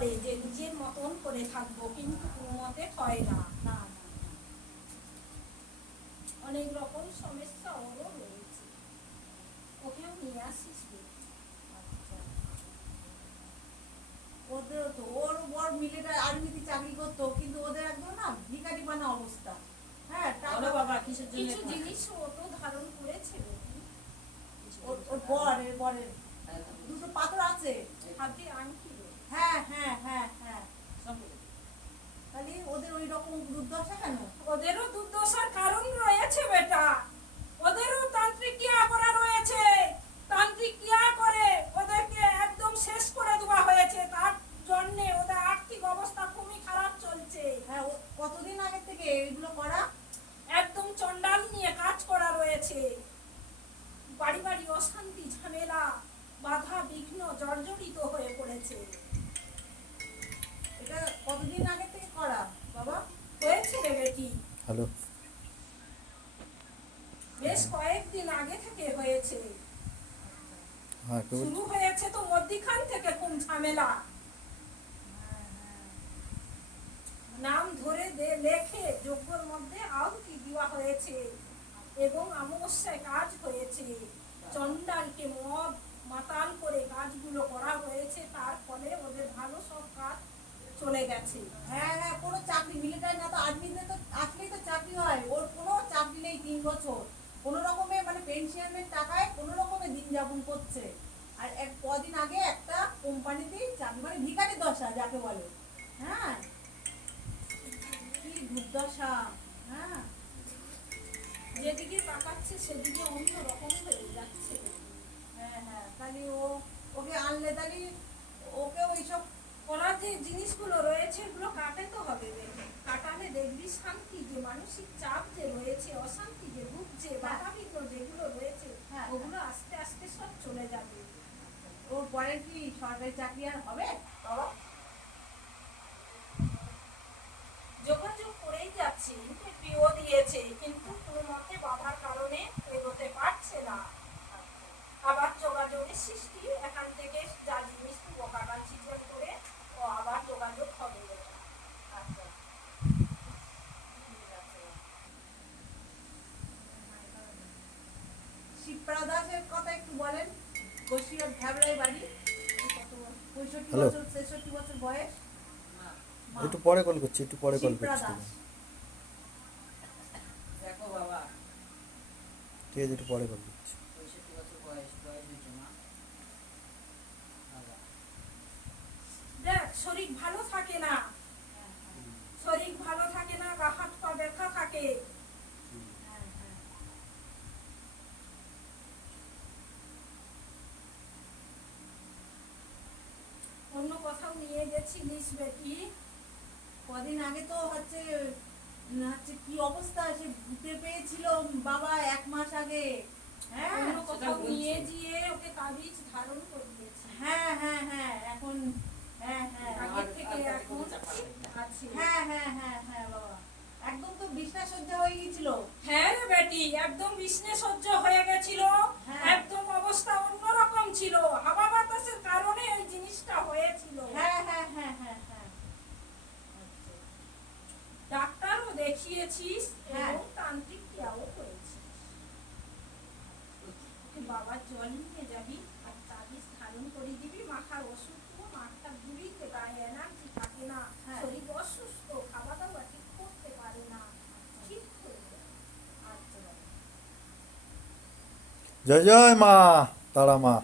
করে যে নিজের মতন করে থাকবো, কিন্তু কোনো মতে হয় না। না না অনেক রকম সমস্যা ওরও রয়েছে, ওকেও নিয়ে আসিস। আচ্ছা ওদের তো ওর বর মিলিটারি আর্মিতে চাকরি করতো, কিন্তু ওদের একদম না ভিখারি বানা অবস্থা। হ্যাঁ বলো বাবা কিসের জন্য কিছু জিনিস ও তো ধারণ করেছে, ওর বরের বরের দুটো পাথর আছে হাতে আংটি। হ্যাঁ হ্যাঁ হ্যাঁ হ্যাঁ তাহলে ওদের ওই রকম দুর্দশা কেন? ওদেরও দুর্দশার কারণ রয়েছে বেটা, ওদেরও তান্ত্রিক ক্রিয়া করা রয়েছে। তান্ত্রিক ক্রিয়া করে ওদেরকে একদম শেষ করে দেওয়া হয়েছে, তার জন্য ওদের আর্থিক অবস্থা খুবই খারাপ চলছে। হ্যাঁ কতদিন আগে থেকে এগুলো করা? একদম চন্ডাল নিয়ে কাজ করা রয়েছে, বাড়ি বাড়ি অশান্তি ঝামেলা বাধা বিঘ্ন জর্জরিত হয়ে পড়েছে। এটা কতদিন আগে থেকে করা বাবা? হয়েছে রে বেটি, হ্যালো, বেশ কয়েকদিন আগে থেকে হয়েছে। হ্যাঁ কে শুরু হয়েছে তো মধ্যিখান থেকে খুব ঝামেলা। নাম ধরে লেখে যজ্ঞের মধ্যে আহুতি দেওয়া হয়েছে এবং অমাবস্যায় কাজ হয়েছে। চন্ডালকে মদ মাতাল করে কাজগুলো করা হয়েছে, তার ফলে ওদের ভালো সব কাজ চলে গেছে। হ্যাঁ হ্যাঁ কোনো চাকরি মিলিটারি না তো আর্মিতে তো আসলেই তো চাকরি হয়, ওর কোনো চাকরি নেই 3 বছর, কোনো রকমে মানে পেনশনের টাকায় কোনো রকমে দিন যাপন করছে। আর কদিন আগে একটা কোম্পানিতেই চাকরি, মানে ভিখারি দশা যাকে বলে। হ্যাঁ কি দুর্দশা। হ্যাঁ যেদিকে তাকাচ্ছে সেদিকে অন্য রকম হয়ে যাচ্ছে। হ্যাঁ হ্যাঁ তাহলে ওকে আনলে তাহলে ওকে ওইসব ওরা যে জিনিসগুলো রয়েছে এগুলো কাটাতে হবে, কাটালে দেখবি শান্তি, যে মানসিক চাপ যে রয়েছে, অশান্তি যে ভুগছে, বাধাবিঘ্ন যেগুলো রয়েছে, হ্যাঁ ওগুলো আস্তে আস্তে সব চলে যাবে। ওর পরে কি সরকারি চাকরি আর হবে বাবা? যোগাযোগ করেই যাচ্ছে, ইন্টারভিউ দিয়েছে, কিন্তু কোনো মতে বাধার কারণে এগোতে পারছে না। আবার যোগাযোগের সৃষ্টি, এখান থেকে যা জিনিস বোকাবাজি করে ও আবার যোগাযোগ হবে। আচ্ছা শিবপ্রা দাসের কথা একটু বলেন। বসিরহাট ঢাবড়ায় বাড়ি, 65 হ্যালো, বছর 63 বছর বয়স। একটু পরে কল করছি, একটু পরে কল শিবপ্রা করছি। দাস। দেখো বাবা ঠিক আছে, একটু পরে কল করছি। 65 বছর বয়স হয়েছে মা। বাবা দেখ শরীর ভালো থাকে না, শরীর ভালো থাকে না, গা হাত পা ব্যথা থাকে। অন্য কোথাও নিয়ে গেছিলিস বেটি? কদিন আগে তো হচ্ছে হচ্ছে কি অবস্থা, সে ভূতে পেয়েছিল বাবা 1 মাস আগে। হ্যাঁ অন্য কোথাও বলছি। নিয়ে গিয়ে ওকে তাবিজ ধারণ করিয়েছে। হ্যাঁ হ্যাঁ হ্যাঁ এখন হ্যাঁ হ্যাঁ আগের থেকে এখন আছে। হ্যাঁ হ্যাঁ হ্যাঁ হ্যাঁ বাবা একদম তো বিছনা সজ্জা হয়ে গিয়েছিল। হ্যাঁ রে বেটি, একদম বিষ্ণে সহ্য হয়ে গেছিল, হ্যাঁ। একদম অবস্থা অন্যরকম ছিল, হাওয়া বাতাসের কারণে এই জিনিসটা হয়েছিল। হ্যাঁ হ্যাঁ হ্যাঁ হ্যাঁ হ্যাঁ ডাক্তারও দেখিয়েছিস হ্যাঁ। এবং তান্ত্রিক ক্রিয়াও করেছিস। তুই বাবার জল নিয়ে যাবি আর তাবিজ ধারণ করে দিবি, মাথার ওষুধ তো মাথা ঘুরিতে, গায়ে এনার্জি থাকে না, হ্যাঁ। শরীর অসুস্থ, খাওয়া দাওয়া ঠিক করতে পারে না, ঠিক হয়ে যাবে। আচ্ছা বাবা। জয় জয় মা, তারা মা।